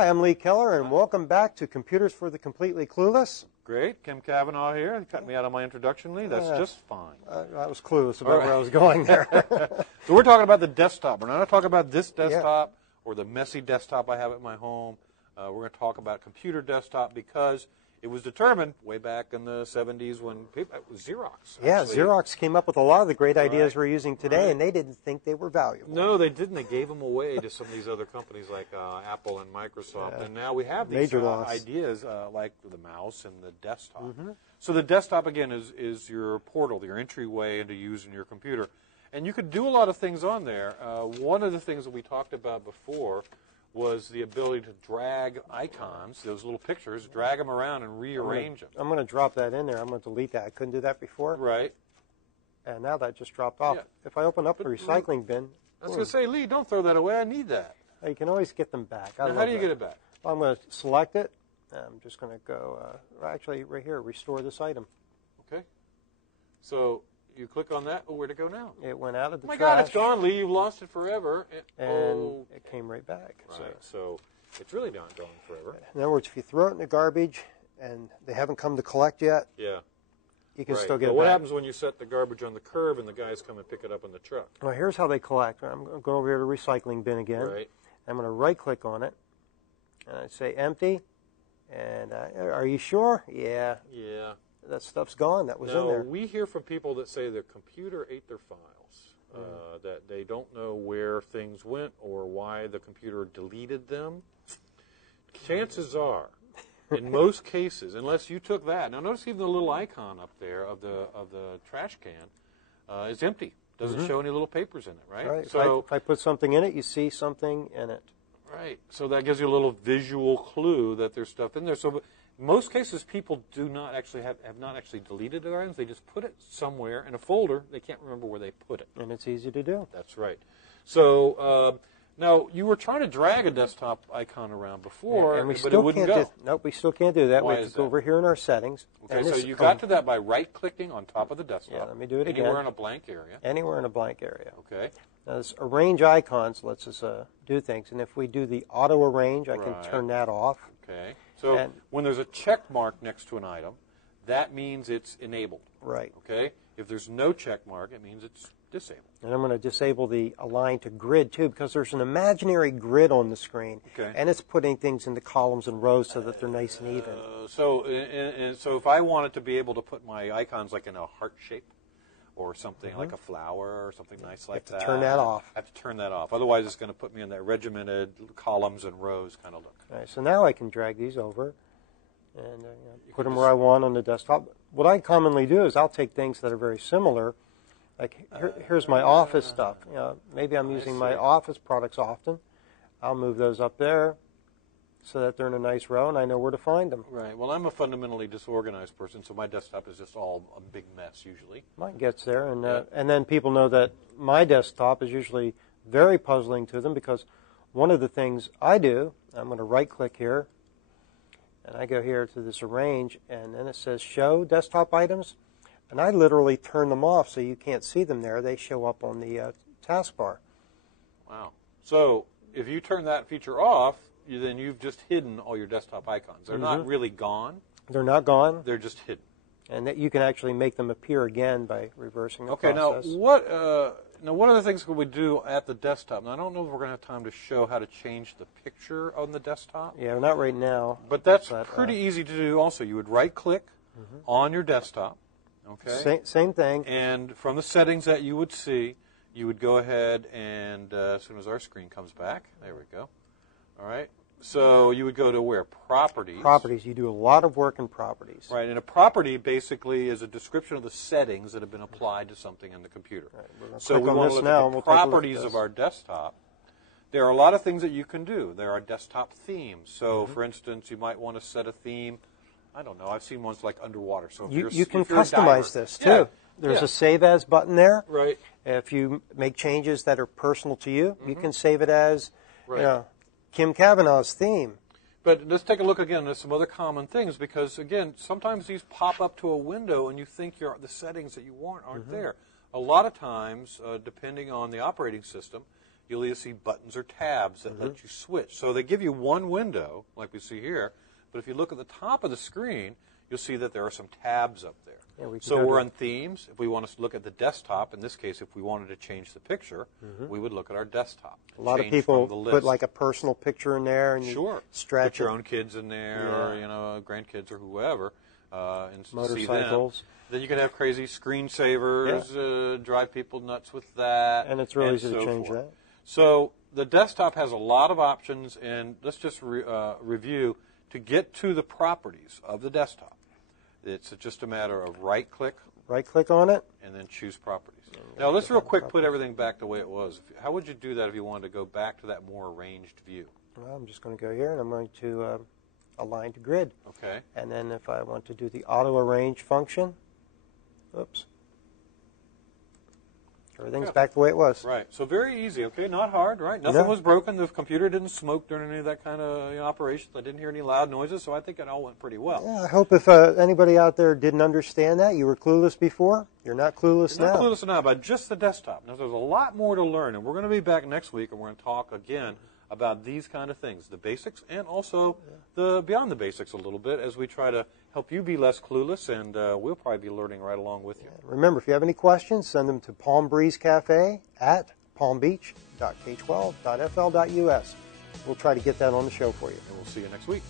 Hi, I'm Lee Keller, and welcome back to Computers for the Completely Clueless. Great. Kim Cavanaugh here. You cut me out of my introduction, Lee. That's just fine. I was clueless about where I was going there. So we're talking about the desktop. We're not talking about this desktop or the messy desktop I have at my home. We're going to talk about computer desktop because it was determined way back in the 70s when it was Xerox. Yeah, actually. Xerox came up with a lot of the great ideas we're using today, and they didn't think they were valuable. No, they didn't. They gave them away to some of these other companies like Apple and Microsoft. And now we have these ideas like the mouse and the desktop. So the desktop, again, is your portal, your entryway into using your computer. And you could do a lot of things on there. One of the things that we talked about before was the ability to drag icons, those little pictures, drag them around and rearrange them. I'm going to drop that in there. I'm going to delete that. I couldn't do that before. Right. And now that just dropped off. Yeah. If I open up the recycling bin... I was going to say, Lee, don't throw that away. I need that. You can always get them back. Now, how do you get it back? Well, I'm going to select it. I'm just going to go, actually, right here, restore this item. Okay. So you click on that. Oh, where'd it go now? It went out of the trash. Oh, my God, it's gone, Lee. You've lost it forever. And it came right back. Right. So it's really not gone forever. In other words, if you throw it in the garbage and they haven't come to collect yet, you can still get it back. What happens when you set the garbage on the curb and the guys come and pick it up in the truck? Well, here's how they collect. I'm going to go over here to the recycling bin again. Right. I'm going to right-click on it, and I say empty. And are you sure? Yeah. Yeah. That stuff's gone. That was in there. We hear from people that say the computer ate their files, that they don't know where things went or why the computer deleted them. Chances are, in most cases, unless you took that. Now, notice even the little icon up there of the trash can is empty. Doesn't show any little papers in it, right? Right. So if I put something in it, you see something in it. Right. So that gives you a little visual clue that there's stuff in there. So in most cases, people do not actually have not actually deleted their items. They just put it somewhere in a folder. They can't remember where they put it. And it's easy to do. That's right. So now you were trying to drag a desktop icon around before, and we but still it wouldn't go. Nope, we still can't do that. Why we have is to go that? over here in our settings. Okay, so you got to that by right-clicking on top of the desktop. Yeah, let me do it again. Anywhere in a blank area. Anywhere in a blank area. Okay. Now, this arrange icons lets us do things, and if we do the auto arrange, I can turn that off. Okay. So when there's a check mark next to an item, that means it's enabled. Right. Okay. If there's no check mark, it means it's disabled. And I'm going to disable the align to grid too, because there's an imaginary grid on the screen, and it's putting things into columns and rows so that they're nice and even. So if I wanted to be able to put my icons like in a heart shape, or something like a flower or something nice like that. You have to turn that off. I have to turn that off. Otherwise, it's going to put me in that regimented columns and rows kind of look. All right, so now I can drag these over and put them where I want on the desktop. What I commonly do is I'll take things that are very similar. Like here's my office stuff. Maybe I'm using my office products often. I'll move those up there so that they're in a nice row and I know where to find them. Right. Well, I'm a fundamentally disorganized person, so my desktop is just all a big mess usually. Mine gets there, and then people know that my desktop is usually very puzzling to them because one of the things I do, I'm going to right-click here, and I go here to this arrange, and then it says show desktop items, and I literally turn them off so you can't see them there. They show up on the taskbar. Wow. So if you turn that feature off, then you've just hidden all your desktop icons. They're not really gone. They're not gone. They're just hidden. And that you can actually make them appear again by reversing the process. Now one of the things we do at the desktop, and I don't know if we're going to have time to show how to change the picture on the desktop. Yeah, not right now. But that's pretty easy to do also. You would right-click on your desktop. Okay. Same thing. And from the settings that you would see, you would go ahead and as soon as our screen comes back, there we go. All right. So you would go to where? Properties. Properties. You do a lot of work in properties. Right. And a property basically is a description of the settings that have been applied to something in the computer. Right. So we want to look at the properties of our desktop. There are a lot of things that you can do. There are desktop themes. So, for instance, you might want to set a theme. I don't know. I've seen ones like underwater. So if you can customize this too. There's a Save As button there. Right. If you make changes that are personal to you, you can save it as, Kim Cavanaugh's theme. But let's take a look again at some other common things because, again, sometimes these pop up to a window and you think the settings that you want aren't there. A lot of times, depending on the operating system, you'll either see buttons or tabs that let you switch. So they give you one window, like we see here, but if you look at the top of the screen, you'll see that there are some tabs up there. Yeah, so we're on themes. If we want to look at the desktop, in this case, if we wanted to change the picture, we would look at our desktop. A lot of people put like a personal picture in there, and you stretch put your own kids in there, or grandkids or whoever, and motorcycles. See them. Then you can have crazy screensavers, drive people nuts with that, and it's really easy to change that. So the desktop has a lot of options, and let's just review. To get to the properties of the desktop, it's just a matter of right-click on it, and then choose properties. Now, let's real quick put everything back the way it was. How would you do that if you wanted to go back to that more arranged view? Well, I'm just going to go here, and I'm going to align to grid. Okay. And then if I want to do the auto-arrange function, oops. Everything's back the way it was. Right. So very easy, okay? Not hard, right? Nothing was broken. The computer didn't smoke during any of that kind of operations. I didn't hear any loud noises, so I think it all went pretty well. Yeah, I hope if anybody out there didn't understand that, you were clueless before, you're not clueless now. Not clueless now about just the desktop. Now, there's a lot more to learn, and we're going to be back next week, and we're going to talk again about these kind of things, the basics, and also the beyond the basics a little bit as we try to help you be less clueless, and we'll probably be learning right along with you. Remember, if you have any questions, send them to Palm Breeze Cafe at palmbeach.k12.fl.us. We'll try to get that on the show for you. And we'll see you next week.